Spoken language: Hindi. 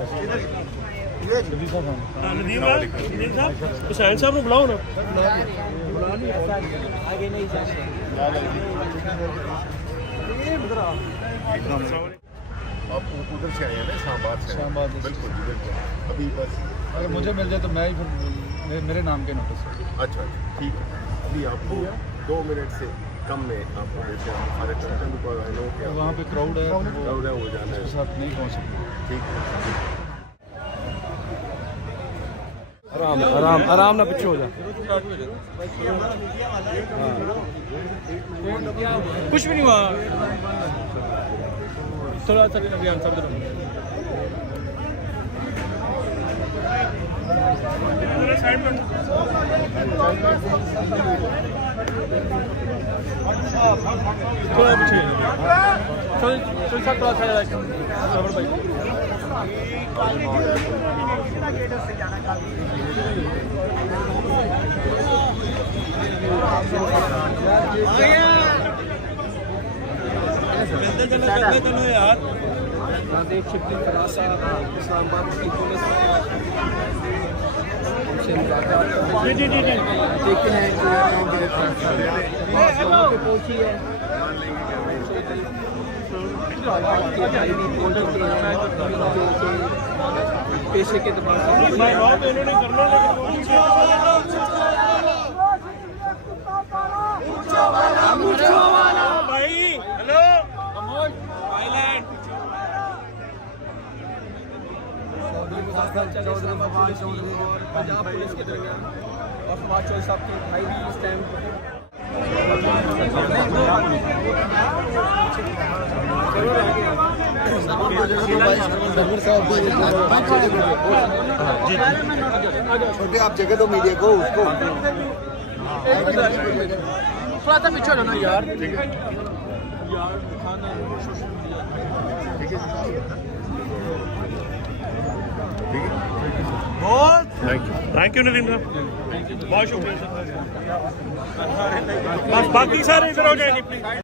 नदीम साहब हुसैन साहब को बुलाओ ना। आप उधर से आए हैं ना, इस्लामाबाद से? बिल्कुल जी, बिल्कुल। अभी बस अगर मुझे मिल जाए तो मैं ही फिर मेरे नाम के नोटिस। अच्छा, ठीक है। अभी आपको 2 मिनट से कम में आपको देते हैं सारे टेंशन को। वहाँ पे क्राउड है, हो जाना है, उसके साथ नहीं पहुँच सकते। ठीक है। आराम ना पीछे हो जा। कुछ भी नहीं हुआ, थोड़ा सा अभियान सब साइड में थोड़ा पीछे थोड़ा सा भाई। यार जी देखते हैं पहुंची है पेशे के दबाव इन्होंने करना भाई। हेलो पंजाब पुलिस के दरमियान और समाज चौधरी साहब की भाई भी इस टाइम छोटे आप जगह दो मीडिया को, उसको थोड़ा सा पीछे हो जाना यार। थैंक यू नदीम साहब, बहुत शुक्रिया सर। बस बाकी सारे इधर हो जाएंगे प्लीज।